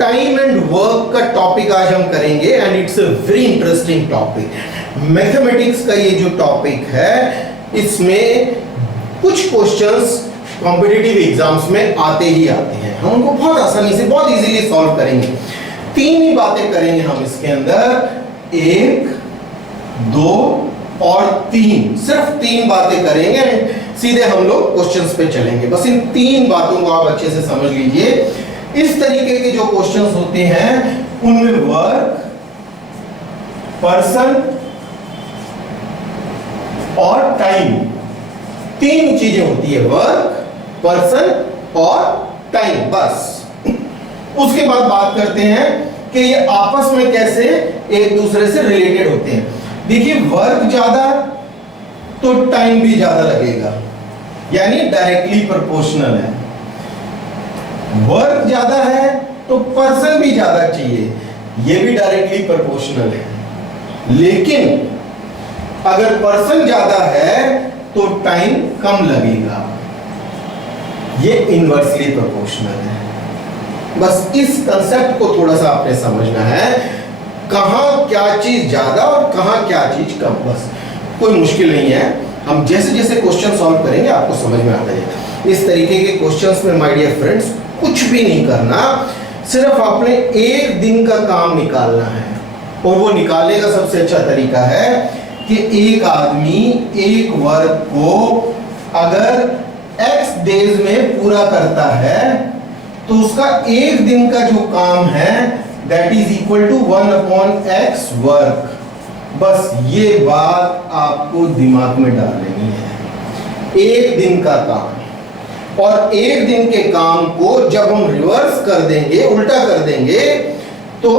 Time and work का topic आज हम करेंगे and it's a very interesting topic. Mathematics का ये जो टॉपिक है इसमें कुछ क्वेश्चंस कॉम्पिटिटिव एग्जाम्स में आते ही आते हैं, हम उनको बहुत आसानी से बहुत इजीली सॉल्व करेंगे। तीन ही बातें करेंगे हम इसके अंदर, 1, 2 और 3, सिर्फ 3 बातें करेंगे, सीधे हम लोग क्वेश्चंस पे चलेंगे। बस इन 3 बातों को आप अच्छे से समझ लीजिए। इस तरीके के जो क्वेश्चंस होते हैं उनमें वर्क, पर्सन और टाइम, 3 चीजें होती है, वर्क, पर्सन और टाइम, बस। उसके बाद बात करते हैं कि ये आपस में कैसे एक दूसरे से रिलेटेड होते हैं। देखिए, वर्क ज्यादा तो टाइम भी ज्यादा लगेगा, यानी डायरेक्टली प्रोपोर्शनल है। वर्क ज्यादा है तो पर्सन भी ज्यादा चाहिए, ये भी डायरेक्टली प्रोपोर्शनल है। लेकिन अगर पर्सन ज्यादा है तो टाइम कम लगेगा, ये इनवर्सली प्रोपोर्शनल है। बस इस कंसेप्ट को थोड़ा सा आपने समझना है, कहां क्या चीज ज्यादा और कहां क्या चीज कम। बस कोई मुश्किल नहीं है, हम जैसे जैसे क्वेश्चन सॉल्व करेंगे आपको समझ में आता है। इस तरीके के क्वेश्चंस में माय डियर फ्रेंड्स कुछ भी नहीं करना, सिर्फ आपने एक दिन का काम निकालना है। और वो निकालने का सबसे अच्छा तरीका है कि एक आदमी एक वर्क को अगर x डेज में पूरा करता है तो उसका एक दिन का जो काम है that is equal to 1/x work. बस ये बात आपको दिमाग में डाल लेनी है, एक दिन का काम। और एक दिन के काम को जब हम रिवर्स कर देंगे, उल्टा कर देंगे, तो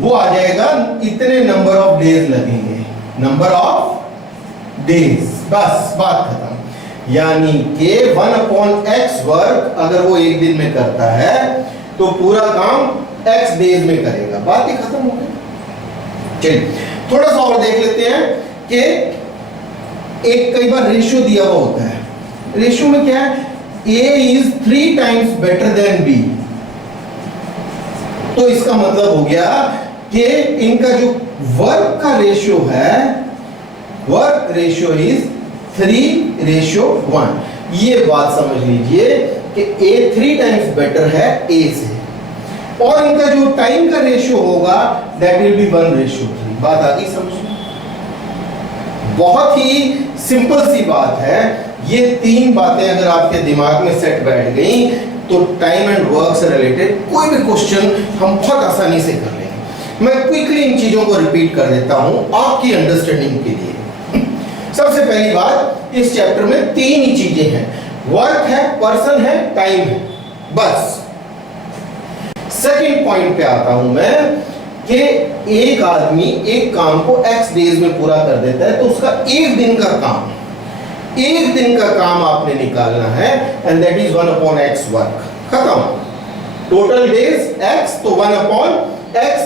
वो आ जाएगा इतने नंबर ऑफ डेज लगेंगे, नंबर ऑफ डेज, बस बात खत्म। यानी कि 1/x वर्क अगर वो एक दिन में करता है तो पूरा काम x डेज में करेगा, बात ही खत्म हो गई। चलिए थोड़ा सा और देख लेते हैं कि एक कई बार रेशियो दिया हुआ होता है। रेशियो में क्या है, A is 3 times better than B। तो इसका मतलब हो गया कि इनका जो वर्क का रेशियो है, वर्क रेशियो इज 3:1। ये बात समझ लीजिए कि A 3 times बेटर है A से, और इनका जो टाइम का रेशियो होगा दैट विल बी 1:3। बात आ गई समझ में? बहुत ही सिंपल सी बात है। ये 3 बातें अगर आपके दिमाग में सेट बैठ गई तो टाइम एंड वर्क से रिलेटेड कोई भी क्वेश्चन हम बहुत आसानी से कर लेंगे। मैं क्विकली इन चीजों को रिपीट कर देता हूं आपकी अंडरस्टैंडिंग के लिए। सबसे पहली बात, इस चैप्टर में 3 ही चीजें हैं, वर्क है, पर्सन है, टाइम है, बस। सेकंड पॉइंट पे आता हूं मैं कि एक आदमी एक काम को x डेज में पूरा कर देता है तो उसका एक दिन का काम, एक दिन का काम आपने निकालना है and that is 1/x work, खत्म। टोटल डेज x तो 1/x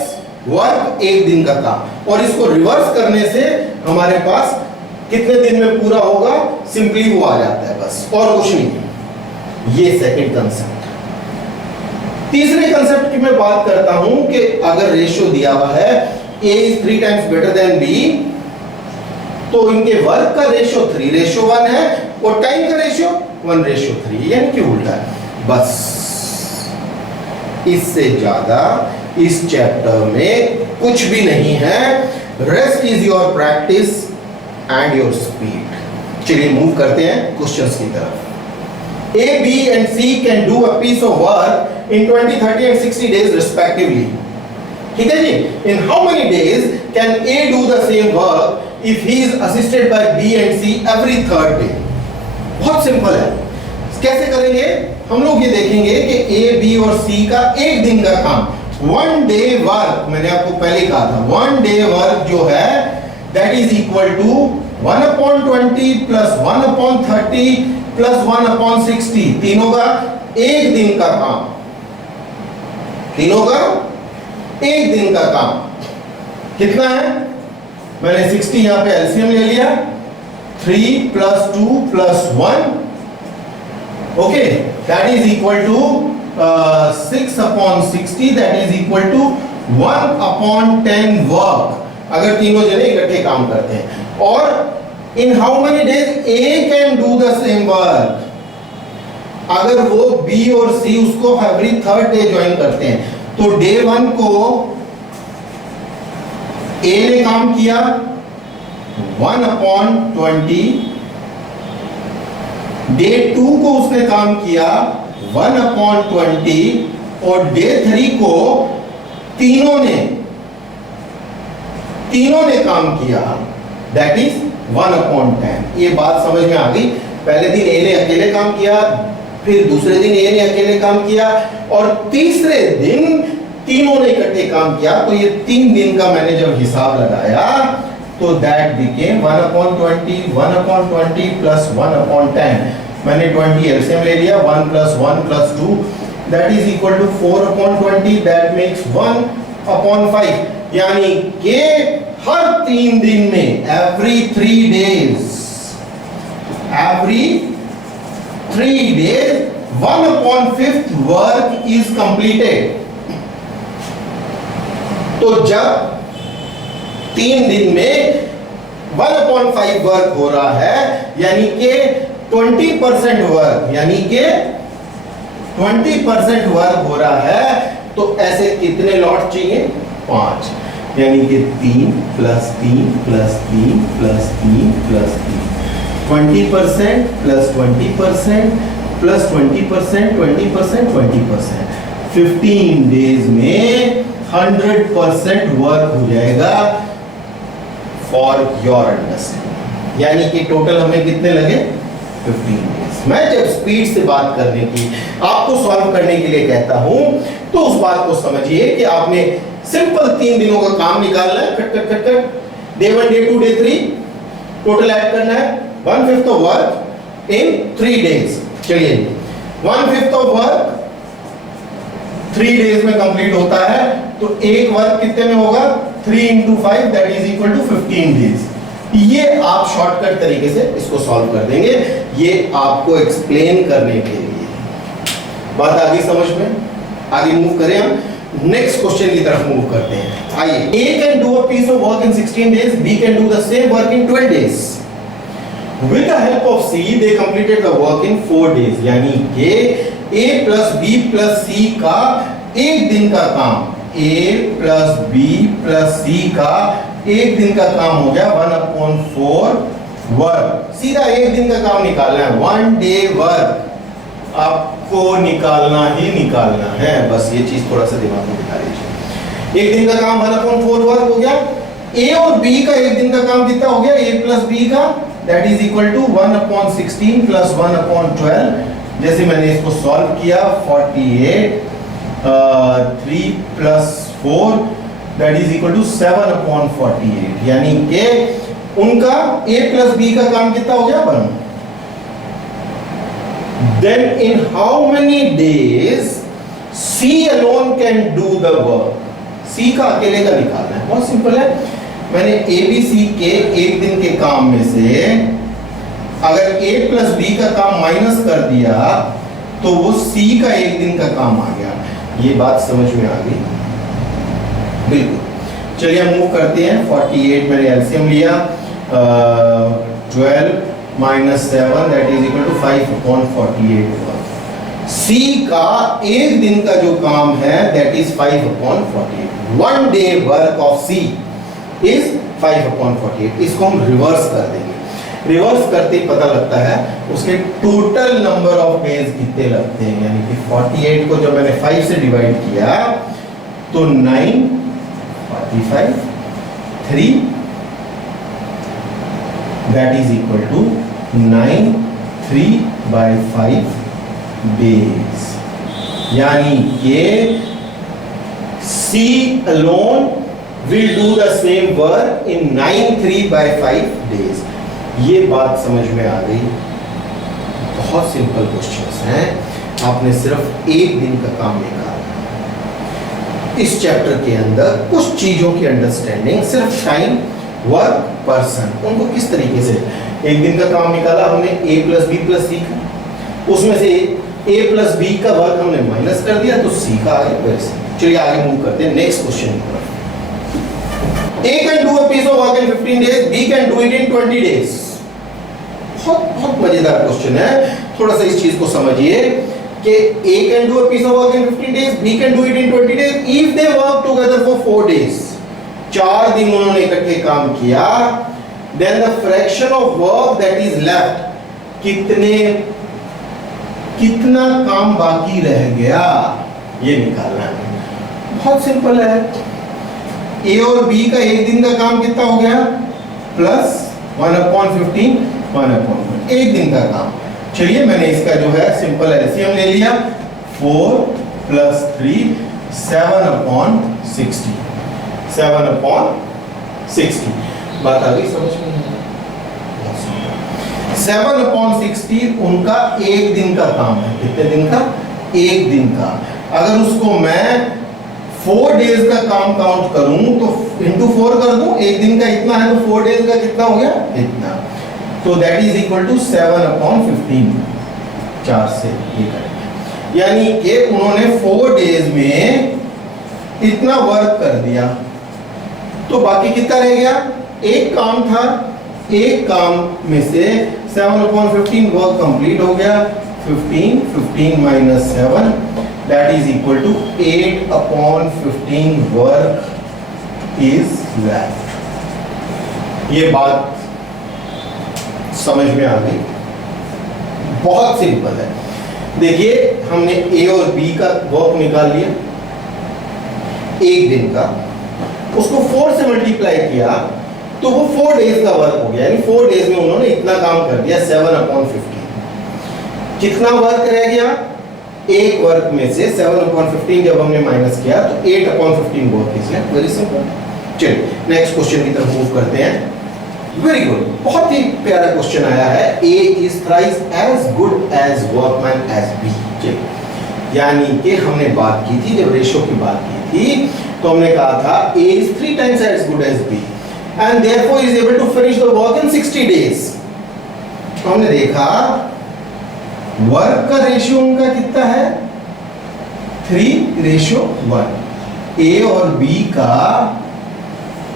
वर्क एक दिन का काम। और इसको रिवर्स करने से हमारे पास कितने दिन में पूरा होगा, सिंपली वो आ जाता है, बस और कुछ नहीं। ये सेकंड कंसेप्ट। तीसरे कंसेप्ट की मैं बात करता हूं कि अगर रेशियो दिया हुआ है A is 3 times better than B, तो इनके वर्क का रेशियो 3:1 है और टाइम का रेशियो 1:3, यानी कि उल्टा है। बस इससे ज्यादा इस चैप्टर में कुछ भी नहीं है। Rest is your practice and your speed. चलिए मूव करते हैं क्वेश्चंस की तरफ। A, B and C can do a piece of work in 20, 30 and 60 days respectively. ठीक है जी? In how many days can A do the same work if he is assisted by B and C every third day? बहुत simple है। कैसे करेंगे? हम लोग ये देखेंगे कि A, B और C का एक दिन का काम, 1 day work, मैंने आपको पहले कहा था 1 day work जो है that is equal to 1/20 plus 1/30 plus 1/60, तीनों का एक दिन का काम, तीनों का एक दिन का काम कितना है? मैंने 60 यहां पे एलसीएम ले लिया, 3 + 2 + 1, okay, that is equal to 6/60 that is equal to 1/10 work. अगर तीनों जने इकट्ठे काम करते हैं, और in how many days A can do the same work. अगर वो बी और सी उसको एवरी थर्ड डे ज्वाइन करते हैं, तो डे 1 को ए ने काम किया 1/20, डे 2 को उसने काम किया 1/20, और डे 3 को तीनों ने काम किया, दैट इज 1/10। ये बात समझ में आ गई। पहले दिन ए ने अकेले काम किया, फिर दूसरे दिन ए ने अकेले काम किया, और तीसरे दिन तीनों ने इकट्ठे काम किया। तो ये 3 दिन का मैंने जब हिसाब लगाया तो दैट बिकेम 1/20, 1/20 प्लस 1/10। मैंने 20 एलसीएम ले लिया, 1 + 1 + 2 that is equal to 4/20, that makes 1/5। यानी कि हर 3 दिन में every 3 days 1/5 work is completed. तो जब 3 दिन में 1/5 वर्क हो रहा है, यानी कि 20% वर्क, यानी कि 20% वर्क हो रहा है, तो ऐसे कितने लॉट चाहिए? 5, यानी कि 3 + 3 + 3 + 3 + 3, 20% + 20% + 20%, 20%, 20%, 15 डेज में 100% वर्क हो जाएगा फॉर योर अंडरस्टैंडिंग। यानी कि टोटल हमें कितने लगे? 15 डेज। मैं जब स्पीड से बात करने की, आपको सॉल्व करने के लिए कहता हूं, तो उस बात को समझिए कि आपने सिंपल 3 दिनों का काम निकालना है, cut cut cut cut, day 1, day 2, day 3, total add करना है 1/5 ऑफ वर्क इन 3 डेज। चलिए 1/5 ऑफ वर्क 3 डेज में कंप्लीट होता है, तो एक वर्क कितने में होगा? 3 × 5 that is equal to 15 days. ये आप शॉर्टकट तरीके से इसको सॉल्व कर देंगे, ये आपको एक्सप्लेन करने के लिए। बात आ गई समझ में? आगे मूव करें हम नेक्स्ट क्वेश्चन की तरफ मूव करते हैं। आइए, A can do a piece of work in 16 days, B can do the same work in 12 days. With the help of C, they completed the work in 4 days. यानी कि A + B + C का एक दिन का काम, A + B + C का एक दिन का काम हो गया 1/4 वर्क। सीधा एक दिन का काम निकालना है, 1 डे वर्क आपको निकालना ही निकालना है। बस ये चीज थोड़ा सा दिमाग में बिठा लीजिए। एक दिन का काम 1/4 वर्क हो गया। A और B का एक दिन का काम कितना हो गया? A + B का दैट इज इक्वल टू 1/16 + 1/12। जैसे मैंने इसको सॉल्व किया 48, 3 + 4 दैट इज इक्वल टू 7/48। यानी कि उनका A + B का काम कितना हो गया? 1। Then in how many days C alone can do the work? C का अकेले का निकालना है, बहुत सिंपल है। मैंने ABC के एक दिन के काम में से अगर A + B का काम माइनस कर दिया तो वो C का एक दिन का काम आ गया। ये बात समझ में आ गई? बिल्कुल। चलिए हम मूव करते हैं। 48 मैंने एलसीएम लिया, 12 - 7 that is equal to 5/48 work. C का एक दिन का जो काम है that is 5/48। 1 day work of C is 5/48। इसको हम रिवर्स कर देंगे। रिवर्स करते ही पता लगता है उसके टोटल नंबर ऑफ डेज कितने लगते हैं। यानी कि 48 को जब मैंने 5 से डिवाइड किया तो 9, 45, 3 that is equal to 9, 3/5 days. यानी कि C alone will do the same work in 9 3/5 days। ये बात समझ में आ गई? बहुत सिंपल क्वेश्चंस हैं, आपने सिर्फ एक दिन का काम निकालना। इस चैप्टर के अंदर कुछ चीजों की अंडरस्टैंडिंग, सिर्फ टाइम, वर्क, पर्सन, उनको किस तरीके से एक दिन का काम निकाला हमने A + B + C का, उसमें से a प्लस b का वर्क हमने माइनस कर दिया तो c का आ गया वैसे। चलिए आगे मूव करते हैं नेक्स्ट क्वेश्चन की तरफ। A can do a piece of work in 15 days, B can do it in 20 days. बहुत मजेदार क्वेश्चन है, थोड़ा सा इस चीज को समझिए कि A can do a piece of work in 15 days, B can do it in 20 days if they work together for 4 days. 4 दिन उन्होंने इकट्ठे काम किया, then the fraction of work that is left, कितना काम बाकी रह गया ये निकालना है। बहुत सिंपल है, A और B का एक दिन का काम कितना हो गया प्लस 1/15 1/1 एक दिन का काम। चलिए मैंने इसका जो है सिंपल एलसीएम ले लिया 4 + 3 7/60 7/60 बात आ गई समझ में? 7/60 उनका एक दिन का काम है। कितने दिन का? एक दिन का। अगर उसको मैं 4 डेज का काम काउंट करूं तो इंटू 4 कर दूं, एक दिन का इतना है तो 4 डेज का कितना हो गया इतना, तो दैट इज इक्वल टू 7/15 4 से ये करेंगे। यानी कि उन्होंने 4 डेज में इतना वर्क कर दिया तो बाकी कितना रह गया? एक काम था, एक काम में से 7/15 वर्क कंप्लीट हो गया। 15 minus 7 that is equal to 8/15 work is left। ये बात समझ में आ गई? बहुत सिंपल है। देखिए हमने A और B का वर्क निकाल लिया एक दिन का, उसको 4 से मल्टीप्लाई किया तो वो 4 डेज का वर्क हो गया, यानी 4 डेज में उन्होंने इतना काम कर दिया 7/15। कितना वर्क रह गया? एक वर्क में से 7/15 जब हमने माइनस किया तो 8/15 work is left. Very simple. चलिए नेक्स्ट क्वेश्चन की तरफ मूव करते हैं। वेरी गुड, बहुत ही प्यारा क्वेश्चन आया है। A is thrice as good as workman as B। चलिए यानी कि हमने बात की थी, जब रेशो की बात की थी तो हमने कहा था A is 3 times as good as B and therefore is able to finish the work in 60 days। हमने देखा वर्क का रेशियो उनका कितना है 3:1। A और B का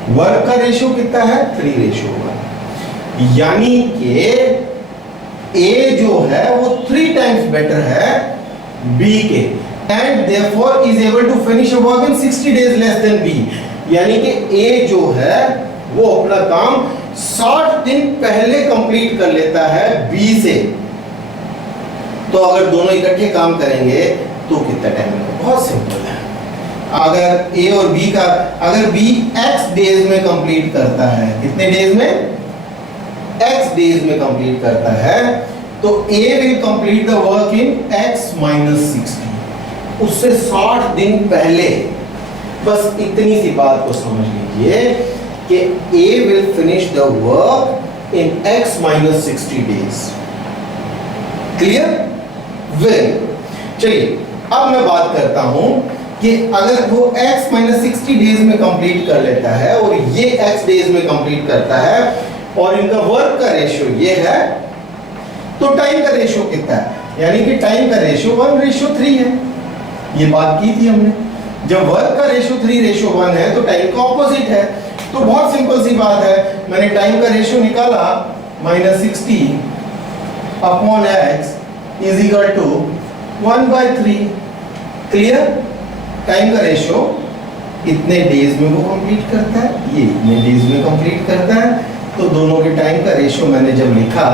वर्क का रेशियो कितना है 3:1, यानी कि A जो है वो 3 टाइम्स बेटर है B के and therefore is able to finish a work in 60 days less than B। यानी कि A जो है वो अपना काम 60 दिन पहले कंप्लीट कर लेता है B से। तो अगर दोनों इकट्ठे काम करेंगे तो कितना टाइम लगेगा? बहुत सिंपल है। अगर A और B का, अगर B x डेज में कंप्लीट करता है, कितने डेज में? x डेज में कंप्लीट करता है तो A will complete the work in x - 60, उससे 60 दिन पहले। बस इतनी सी बात को समझ लीजिए कि A will finish the work in x - 60 days. Clear? Very. चलिए अब मैं बात करता हूं कि अगर वो x - 60 डेज में कंप्लीट कर लेता है और ये x डेज में कंप्लीट करता है और इनका वर्क का रेशियो ये है, तो टाइम का रेशियो कितना है? यानी कि टाइम का रेशियो 1:3 है। ये बात की थी हमने, जब वर्क का रेशियो 3:1 है तो टाइम का ऑपोजिट है। तो बहुत सिंपल सी बात है, मैंने टाइम का रेशियो निकाला -60/x is equal to 1/3। Clear? Time का रेशियो इतने डेज में वो कंप्लीट करता है, ये इतने डेज में कंप्लीट करता है, तो दोनों के टाइम का रेशियो मैंने जब लिखा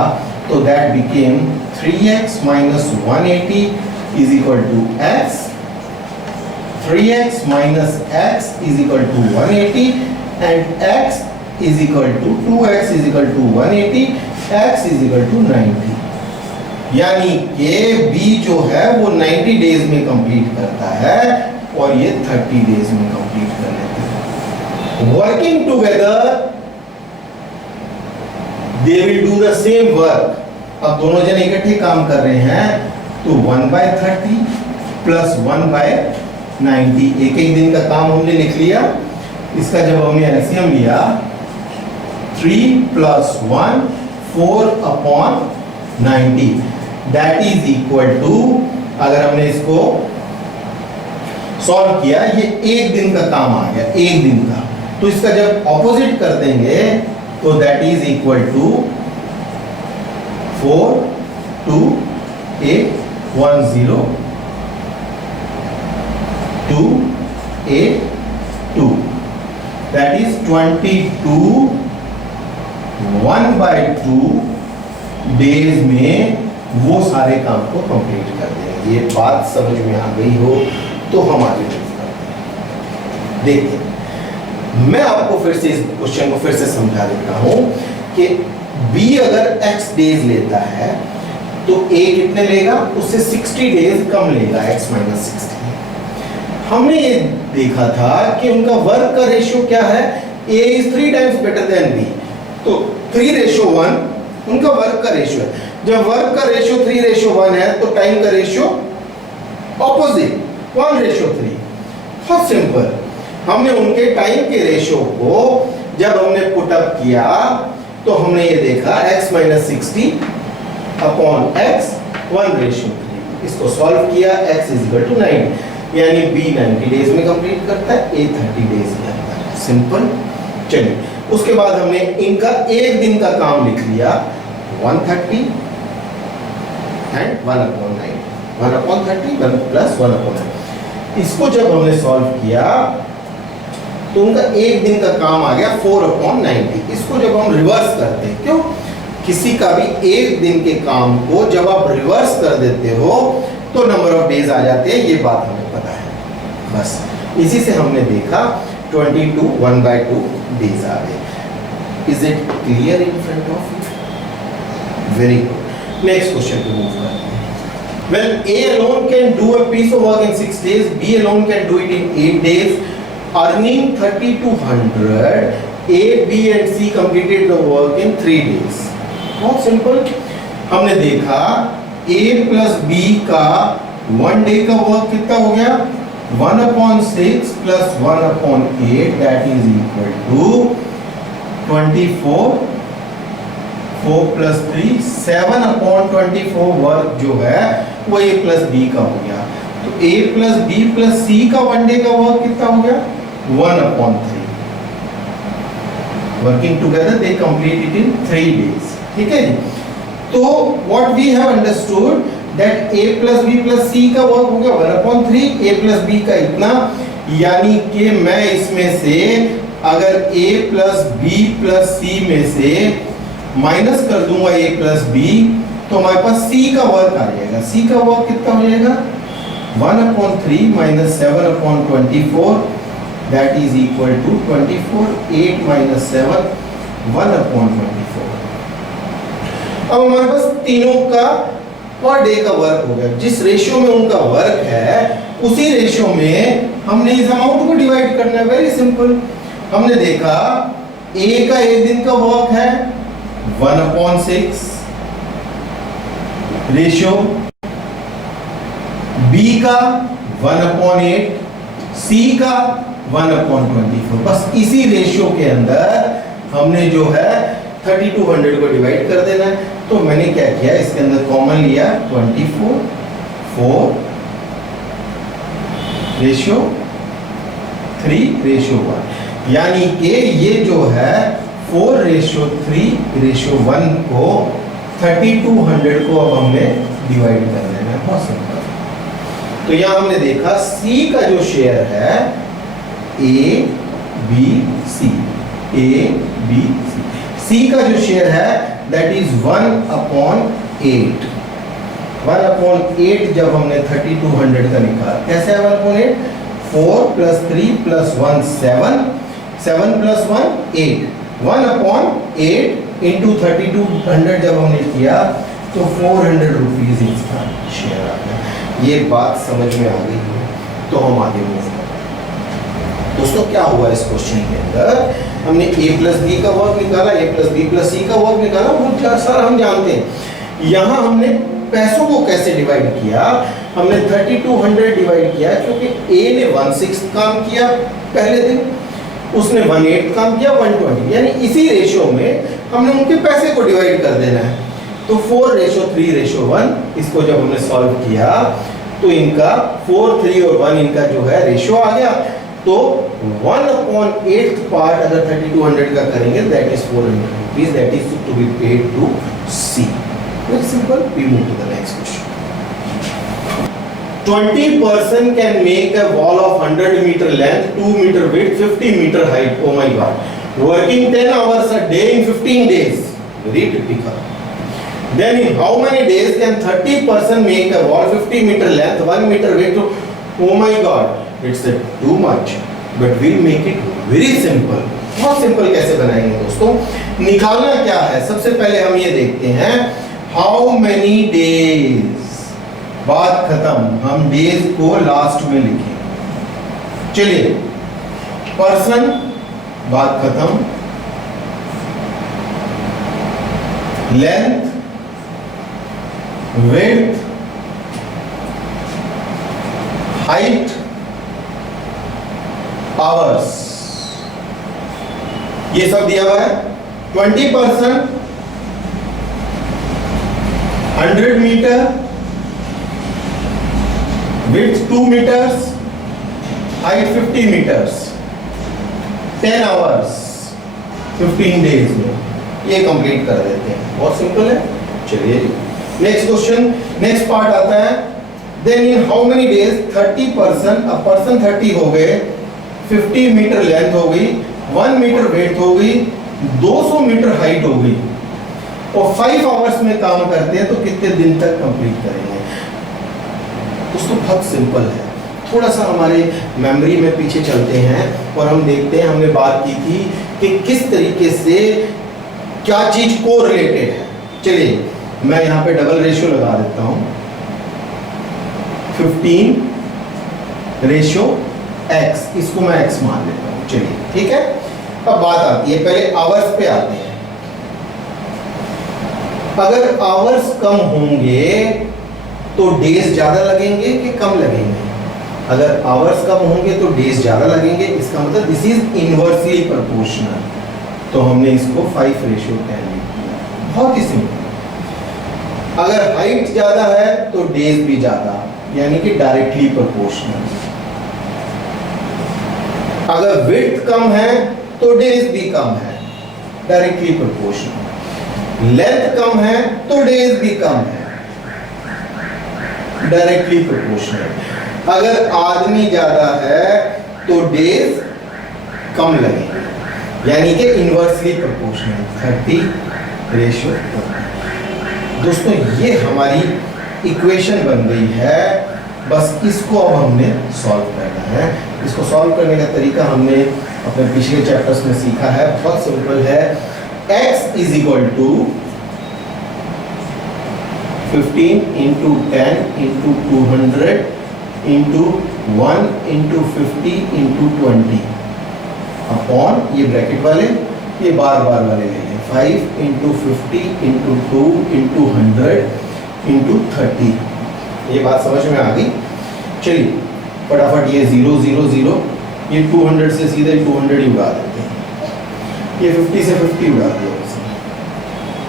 तो that became 3x - 180 is equal to x। 3x - x is equal to 180 and x is equal to 2x is equal to 180, x is equal to 90। यानी कि B जो है वो 90 डेज में कंप्लीट करता है और ये 30 डेज में कंप्लीट कर लेते हैं। Working together they will do the same work. अब दोनों जने इकट्ठे काम कर रहे हैं तो 1/30 + 1/90, एक एक दिन का काम हमने लिख लिया। इसका जब हमने एलसीएम लिया 3 + 1 4/90 that is equal to अगर हमने इसको सॉल्व किया, ये एक दिन का काम आ गया, एक दिन का, तो इसका जब ऑपोजिट कर देंगे तो that is equal to 42810 that is 22 1/2 days में वो सारे काम को कंप्लीट कर देंगे। ये बात समझ में आ गई हो तो हम आगे मूव करते हैं। देखिए, मैं आपको फिर से इस क्वेश्चन को फिर से समझा देता हूं कि B अगर x डेज लेता है तो A कितने लेगा, उससे 60 डेज कम लेगा, x - 60। हमने ये देखा था कि उनका वर्क का रेशियो क्या है, A is 3 times better than B, तो 3:1 उनका वर्क का रेशियो है। जब वर्क का रेशियो 3:1 है तो टाइम का रेशियो ऑपोजिट 1:3। बहुत सिंपल, हमने उनके टाइम के रेशियो को जब हमने पुट अप किया तो हमने ये देखा x - 60 अपॉन x 1:3। इसको सॉल्व किया, x = 9, यानी B 90 डेज में कंप्लीट करता है, A 30 डेज में करता है। सिंपल। चलिए, उसके बाद हमने इनका एक दिन का काम लिख लिया 130 एंड 1/9, 1/30 1 + 1/9। इसको जब हमने सॉल्व किया तो उनका एक दिन का काम आ गया 4/90। इसको जब हम रिवर्स करते हैं, क्यों, किसी का भी एक दिन के काम को जब आप रिवर्स कर देते हो तो नंबर ऑफ डेज आ जाते हैं, ये बात हमें पता है। बस इसी से हमने देखा 22 1/2 डेज आ गए। Is it clear in front of you? Very good. Next question पे मूव करते हैं। Well, A alone can do a piece of work in 6 days, B alone can do it in 8 days. Earning 3200, A, B and C completed the work in 3 days. बहुत simple. हमने देखा A plus B का 1 day का work कितना हो गया, 1/6 plus 1/8, that is equal to 24, 4 plus 3 7/24 work जो है वो A plus B का हो गया। तो A plus B plus C का 1 डे का वर्क कितना हो गया, 1/3। Working together they complete it in 3 days. ठीक है जी। तो what we have understood that A plus B plus C का वर्क हो गया 1/3, A plus B का इतना, यानी कि मैं इसमें से अगर A plus B plus C में से माइनस कर दूंगा A plus B तो हमारे पास C का वर्क आ जाएगा। C का वर्क कितना हो जाएगा, 1/3 - 7/24, that is equal to 24, 8 - 7 1/24। अब हमारे पास तीनों का पर डे का वर्क हो गया। जिस रेशियो में उनका वर्क है उसी रेशियो में हमने इस अमाउंट को डिवाइड करना है। Very simple. हमने देखा A का एक दिन का वर्क है 1/6 रेशियो, B का 1/8, C का 1/24। बस इसी रेशियो के अंदर हमने जो है 3200 को डिवाइड कर देना है। तो मैंने क्या किया, इसके अंदर कॉमन लिया 24, 4 रेशियो 3:1, यानी कि ये जो है 4:3:1 को 3200 को अब हमने डिवाइड कर देना है। बहुत सिंपल। तो यहां हमने देखा C का जो शेयर है A B C, A B C, C का जो शेयर है दैट इज 1/8। 1/8 जब हमने 3200 का निकाला, कैसे है 1/8, 4 + 3 + 1 7, 7 + 1 8, 1/8 into 3200 जब हमने किया तो 400 रुपीज इसका शेयर आ गया। ये बात समझ में आ गई है तो हम आगे मूव करते हैं। दोस्तों क्या हुआ इस क्वेश्चन के अंदर, हमने A plus B का वर्क निकाला, A plus B plus C का वर्क निकाला, वो सारा हम जानते हैं। यहाँ हमने पैसों को कैसे डिवाइड किया, हमने 3200 डिवाइड किया क्योंकि A ने 1/6 काम किया पहले दिन, उसने 1/8 काम किया 120, यानी इसी रेशियो में हमने उनके पैसे को डिवाइड कर देना है। तो 4:3:1, इसको जब हमने सॉल्व किया तो इनका 4, 3 और 1 इनका जो है रेशियो आ गया। तो 1/8 पार्ट अगर 3200 का करेंगे that is 400 rupees, that is to be paid to सी। Very simple, we move to the next question. 20 person can make a wall of 100 meter length, 2 meter width, 50 meter height. Oh my god, working 10 hours a day in 15 days, very typical. Then in how many days can 30 person make a wall 50 meter length, 1 meter width? Oh my god, it's too much, but we'll make it very simple. बहुत simple कैसे बनाएंगे दोस्तों? निकालना क्या है, सबसे पहले हम ये देखते हैं how many days। बात खत्म, हम डेज को लास्ट में लिखें। चलिए, पर्सन, बात खत्म, लेंथ, विड्थ, हाइट, आवर्स, ये सब दिया हुआ है। 20% 100 metre, width 2 meters, height 50 meters, 10 hours 15 days में ये कंप्लीट कर देते हैं। बहुत सिंपल है। चलिए नेक्स्ट क्वेश्चन, नेक्स्ट पार्ट आता है। Then in how many days 30 person, अब पर्सन 30 हो गए, 50 मीटर लेंथ हो गई, 1 मीटर वेट हो गई, 200 मीटर हाइट हो गई, और 5 आवर्स में काम करते हैं, तो कितने दिन तक कंप्लीट करेंगे? दोस्तों बहुत सिंपल है। थोड़ा सा हमारे मेमोरी में पीछे चलते हैं और हम देखते हैं, हमने बात की थी कि किस तरीके से क्या चीज को रिलेटेड है। चलिए मैं यहाँ पे डबल रेशियो लगा देता हूँ, 15/x, इसको मैं x मान लेता हूँ। चलिए ठीक है। अब बात आती है, पहले आवर्स पे आते हैं। अगर आवर्स कम होंगे तो डेज ज्यादा लगेंगे कि कम लगेंगे? अगर आवर्स कम होंगे तो डेज ज्यादा लगेंगे, इसका मतलब दिस इज इनवर्सली प्रोपोर्शनल। तो हमने इसको 5/10 किया, बहुत ही सिंपल। अगर हाइट ज्यादा है तो डेज भी ज्यादा, यानी कि डायरेक्टली प्रोपोर्शनल। अगर विड्थ कम है तो डेज भी कम है, डायरेक्टली प्रोपोर्शनल। लेंथ कम है तो डेज भी कम है, डायरेक्टली प्रोपोर्शनल। अगर आदमी ज्यादा है तो डेज कम लगेंगे, यानी कि इनवर्सली प्रोपोर्शनल, 30/10। दोस्तों ये हमारी इक्वेशन बन गई है, बस इसको अब हमने सॉल्व करना है। इसको सॉल्व करने का तरीका हमने अपने पिछले चैप्टर्स में सीखा है, बहुत सिंपल है। x is equal to 15 into 10 into 200 into 1 into 50 into 20 upon ये ब्रैकेट वाले, ये बार बार वाले ले लें, 5 into 50 into 2 into 100 into 30। ये बात समझ में आ गई? चलिए फटाफट ये 0 0 0, ये 200 से सीधे 200 ही उड़ा देते हैं, ये 50 से 50 उड़ा दिया उसने,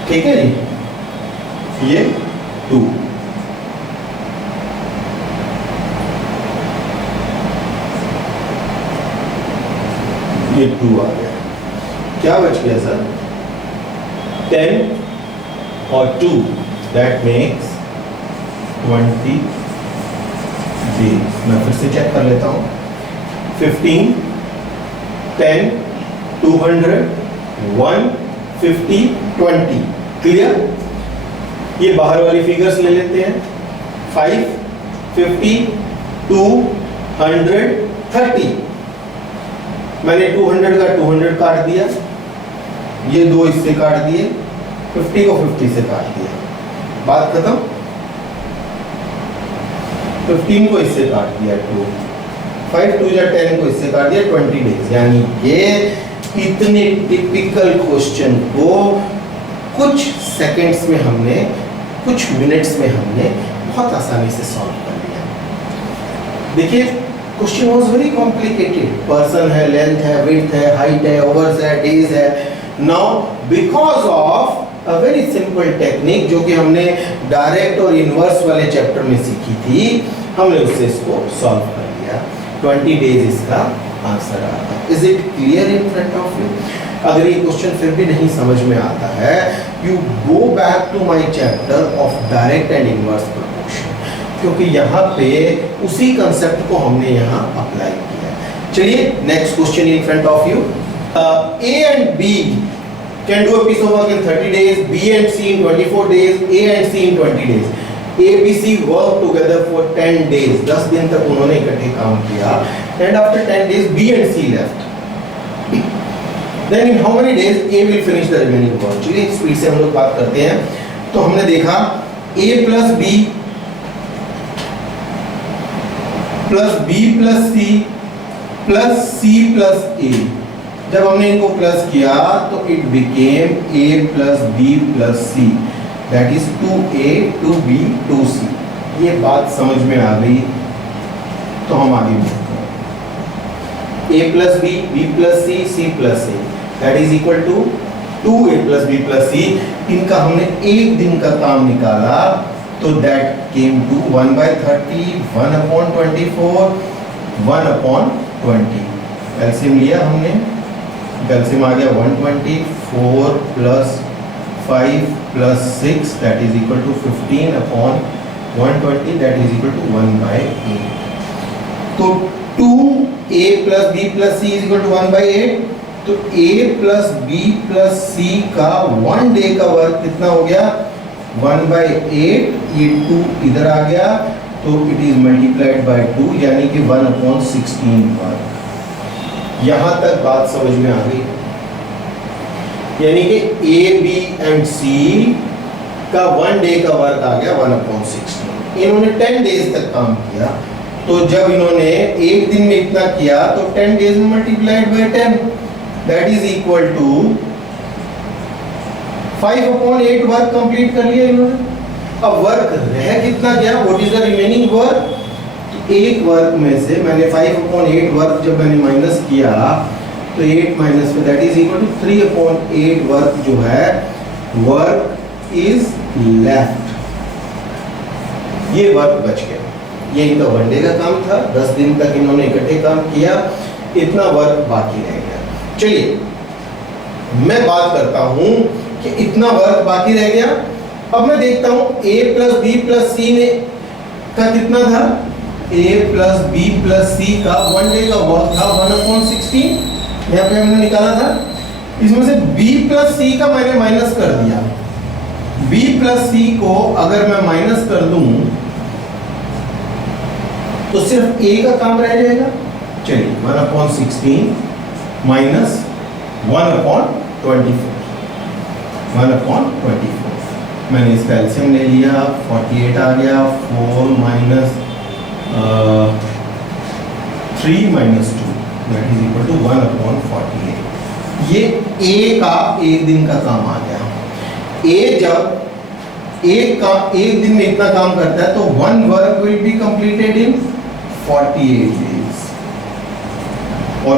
ठीक है जी। ये 2, ये 2 आ गया, क्या बच गया सर? 10 और 2, दैट मेक्स 20 डेज। मैं फिर से चेक कर लेता हूँ, 15, 10, 200, 1, 50, 20, क्लियर? ये बाहर वाली फिगर्स ले लेते हैं, 5, 50, 200, 30। मैंने 200 का 200 काट दिया, ये 2 इससे काट दिए, 50 को 50 से काट दिया, बात खत्म। 15 को इससे काट दिया 2, 5 2 या 10 को इससे काट दिया 20 डेज। यानी ये इतने टिपिकल क्वेश्चन को कुछ सेकंड्स में हमने, कुछ मिनट्स में हमने बहुत आसानी से सॉल्व कर लिया। देखिए question was very complicated, person है, लेंथ है, विड्थ है, हाइट है, ओवर्स है, डेज है। Now because of a very simple technique जो कि हमने डायरेक्ट और इनवर्स वाले चैप्टर में सीखी थी, हमने उससे इसको सॉल्व कर लिया, 20 डेज इसका आंसर आता है। Is it clear in front of you? अगर ये क्वेश्चन फिर भी नहीं समझ में आता है, you go back to my chapter of direct and inverse proportion, क्योंकि यहाँ पे उसी कंसेप्ट को हमने यहाँ अप्लाई किया। चलिए next question in front of you. A and B can do a piece of work in 30 days, B and C in 24 days, A and C in 20 days. A, B, C work together for 10 days. 10 दिन तक उन्होंने इकट्ठे काम किया, and after 10 days B and C left. Then in how many days A will finish the remaining work? चलिए speed से हम लोग बात करते हैं। तो हमने देखा A plus B plus B plus C plus C plus A, जब हमने इनको प्लस किया तो it became A plus B plus C, that is 2A 2B 2C। ये बात समझ में आ गई तो हम आगे बढ़ते हैं। A plus B, B plus C, C plus A, that is equal to 2A plus B plus C। इनका हमने एक दिन का काम निकाला तो दैट केम टू 1/30, 1/24, 1/20। एलसीएम लिया हमने, कैल्शियम आ गया 124 plus 5 plus 6 that is equal to 15/120, that is equal to 1/8। तो 2A plus B plus C is equal to 1/8। तो A plus B plus C का 1 डे का वर्क कितना हो गया? 1/8। ये 2 इधर आ गया तो इट इज मल्टीप्लाइड बाय 2, यानी कि 1/16 वर्क। यहां तक बात समझ में आ गई, यानी कि A, B एंड C का 1 डे का वर्क आ गया 1/16। इन्होंने 10 डेज तक काम किया, तो जब इन्होंने एक दिन में इतना किया तो 10 डेज में multiplied by 10, that is equal to 5/8 work complete कर लिया इन्होंने। अब वर्क रह कितना गया? What is the remaining work? एक वर्क में से मैंने 5/8 वर्क जब मैंने माइनस किया तो 8 माइनस में that is equal to 3/8 work जो है वर्क इज लेफ्ट। ये वर्क बच गया, ये इनका 1 डे का काम था, 10 दिन तक इन्होंने इकट्ठे काम किया, इतना वर्क बाकी रह गया। चलिए मैं बात करता हूं कि इतना वर्क बाकी रह गया। अब मैं देखता हूं A plus B plus C ने का कितना था? A plus B plus C का 1 डे का वर्क था 1/16, यहाँ पे हमने निकाला था। इसमें से B प्लस C का मैंने माइनस कर दिया। B प्लस C को अगर मैं माइनस कर दूं तो सिर्फ A का काम रह जाएगा। चलिए 1/16 माइनस 1/24, 1/24। मैंने इसका एलसीएम ले लिया, 48 आ गया। 4 minus 3 minus 2 that is equal to 1/48। ये A का एक दिन का काम आ गया। A जब एक दिन में इतना काम करता है तो 1 work will be completed in 48 days, और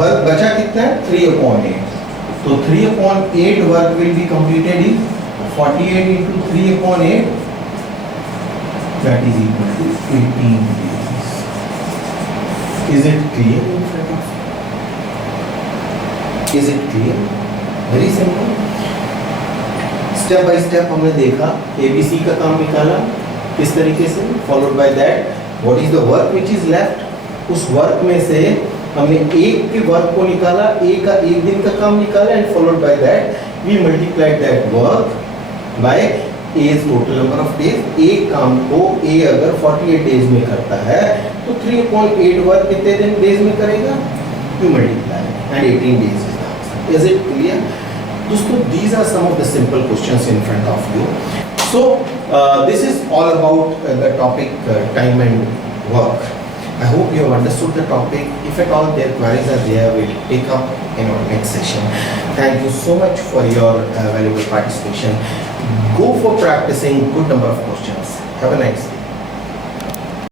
वर्क बचा कितना है? 3/8। तो 3/8 work will be completed in 48 into 3/8, that is equal to 18 days. Is it clear? Is it clear? Very simple. Step by step हमने देखा, ABC का काम निकाला इस तरीके से, followed by that what is the work which is left? उस work में से हमने एक के वर्क को निकाला, A का एक दिन का काम निकाला, and followed by that we multiplied that work by A's total number of days। एक काम को A अगर 48 डेज में करता है तो 3/8 वर्क कितने दिन डेज में करेगा? You multiply and 18 days is the answer. Is it clear? दोस्तों these are some of the simple questions in front of you. So this is all about the topic time and work. I hope you have understood the topic. If at all there queries are there, we'll pick up in our next session. Thank you so much for your valuable participation. Go for practicing good number of questions. Have a nice day.